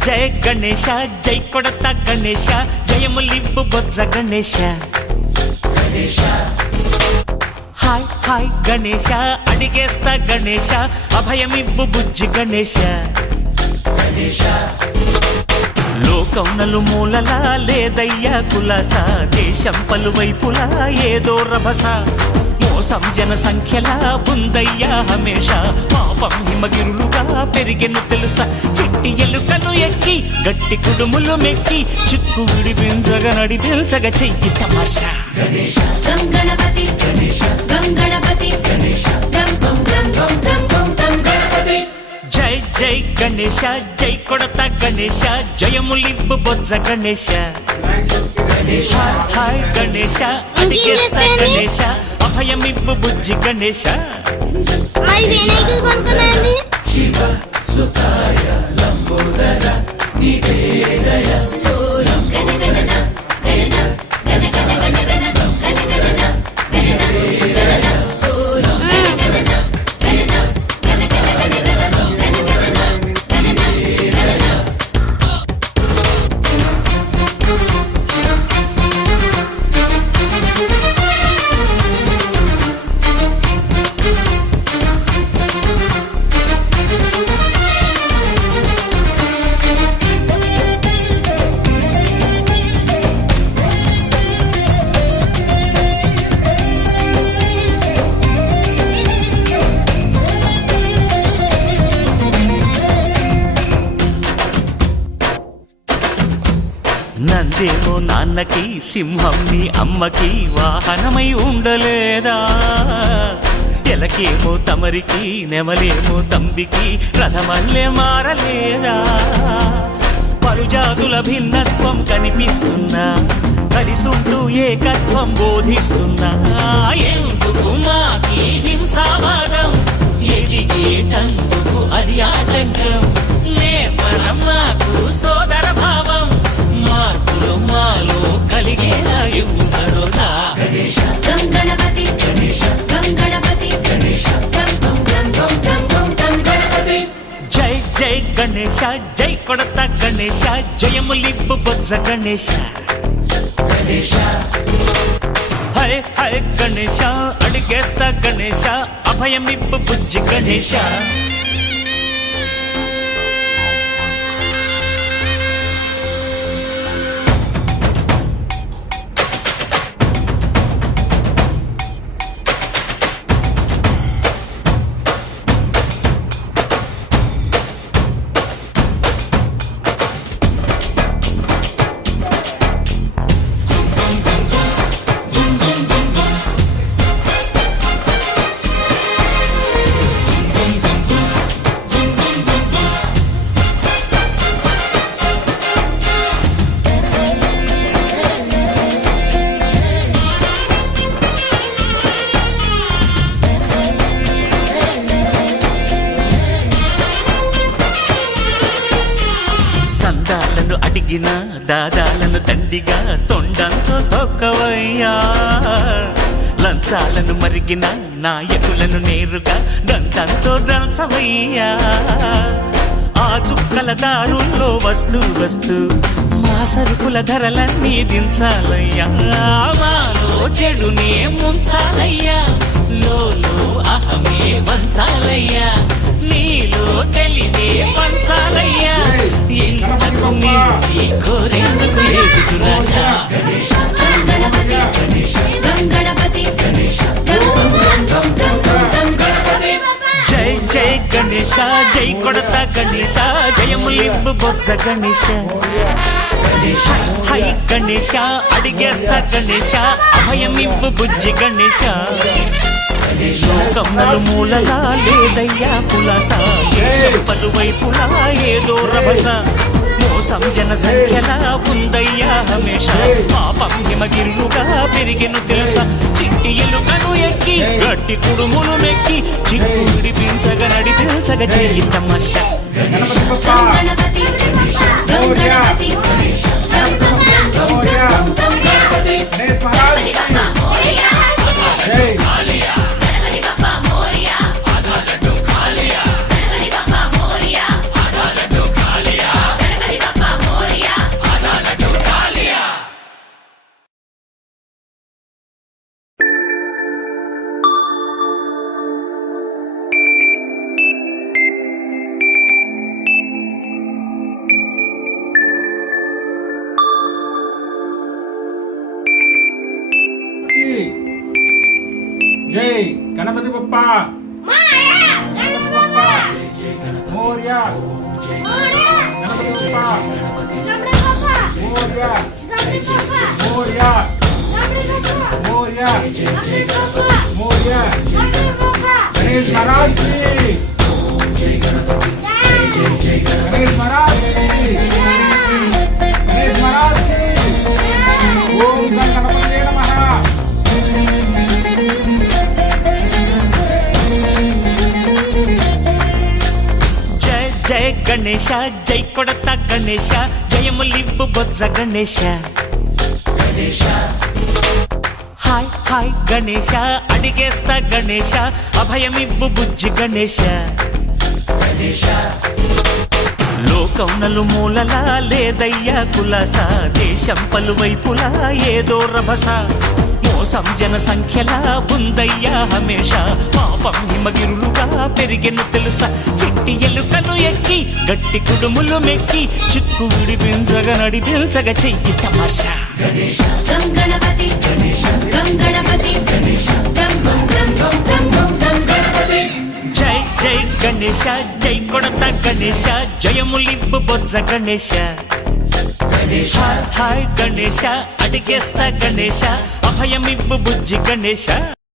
జయ గణేశ జై కొడత గణేశ జయములివ్వు బొజ్జ Ganesha hi hi Ganesha అడిగేస్తా Ganesha అభయమివ్వు బుజ్జి గణేశ లోకం నలుమూలలా లేదయ్యా కులాస దేశం పలువైపులా ఏదో రభస మోసం జన సంఖ్యలా ఉందయ్యా హమేష పాపం హిమగిరులుగా పెరిగెను తెలుసా చిట్టి ఎలుకలు ఎక్కి గట్టి కుడుములు మెక్కి చిక్కు విడిపించగా నడిపించగా చెయ్యి తమాషా గం గణపతి గం గణపతి గం గం గం గం గం గం గం గణపతి జై జై గణేశ జై కొడత గణేశ జయములివ్వు బొజ్జ గణేశ హాయ్ గణేశ అడిగేస్తా గణేశ అభయమివ్వు బుజ్జి గణేశ మరి వినాయకుడు కొనుక్కున్నాండి శివ సుతాయ లంబోదర నీదే దయ గణ గణన గణన గణ గణ గణ గణ గణ గణన గణన గణన నందేమో నాన్నకి సింహం నీ అమ్మకి వాహనమై ఉండలేదా ఎలకేమో తమరికి నెమలేమో తంబికి రథమల్లే మారలేదా పరుజాతుల భిన్నత్వం కనిపిస్తున్నా కలిసుంటూ ఏకత్వం బోధిస్తున్నా ఎందుకు మాకి హింసావాదం ఎదిగేటందుకు అది ఆటంకం నేపరం మాకు సోదర భావం మార్పులు మాలో కలిగేలా ఇవ్వు భరోసా గం గణపతి గం గణపతి గం గం గం గం గం గం గం గణపతి జై జై గణేశ జై కొడత గణేశ జయములివ్వు బొజ్జ గణేశ హై హై గణేశ అడిగేస్తా గణేశ అభయమివ్వు బుజ్జి గణేశ సందాలను అడిగిన దాదాలను దండిగా తొండంతో తొక్కవయ్యా లంచాలను మరిగిన నాయకులను నేరుగా దంతంతో దంచవయ్యా ఆ చుక్కల దారుల్లో వస్తూ వస్తూ మా సరుకుల ధరలన్నీ దించాలయ్యా మాలో చెడునే ముంచాలయ్యా లోలో అహమే వంచాలయ్యా నీలో తెలివే పంచాలయ్యా ఇంతకు మించి కోరేందుకు లేదు దురాశ గం గణపతి గం గణపతి గం గం గం గం గం గం గణపతి జై జై గణేశ జై కొడత గణేశ జయములివ్వు బొజ్జ గణేశ హై గణేశ అడిగేస్తా గణేశ అభయమివ్వు బుజ్జి గణేశ లోకం నలుమూలలా లేదయ్యా కులాస దేశం పలువైపులా ఏదో రభస మోసం జన సంఖ్యలా ఉందయ్యా హమేష పాపం హిమగిరులుగా పెరిగెను తెలుసా చిట్టి చిట్టి ఎలుకను ఎక్కి గట్టి కుడుములు మెక్కి చిక్కు విడిపించగ నడిపించగ చెయ్యి తమాషా గణపతి బప్ప గణపతి గణపతి గణపతి గణేష్ మహారాజ్ బప్పా మోరియా జై గణపతి బప్పా మోరియా గణపతి బప్పా మోరియా గణపతి బప్పా మోరియా జై గణపతి బప్ప మోరియా గణపతి బప్ప మోరియా మోరియా మోరియా మోరియా గణేష్ మహారాజ్ గణేష్ మహారాజ్ గణేష్ మహారాజ్ ఓం గణపతి నమః జయ జయ గణేశ జై కొడత గణేశ జయములివ్వు బొజ్జ గణేశ హాయ్ హాయ్ గణేశ అడిగేస్తా గణేశ అభయమివ్వు బుజ్జి గణేశ లోకం నలుమూలలా లేదయ్యా కులాస దేశం పలువైపులా ఏదో రభస మోసం జన సంఖ్యలా ఉందయ్యా హమేష పాపం హిమగిరులుగా పెరిగెను తెలుసా చిట్టి ఎలుకను ఎక్కి గట్టి కుడుములు మెక్కి చిక్కు విడిపించగ నడిపించగ చెయ్యి తమాషా గం గణపతి గం గణపతి గం గణపతి జై జై గణేశ జై కొడత గణేశ జయములివ్వు బొజ్జ గణేశ హాయ్ హాయ్ గణేశ అడిగేస్తా గణేశ అభయమివ్వు బుజ్జి గణేశ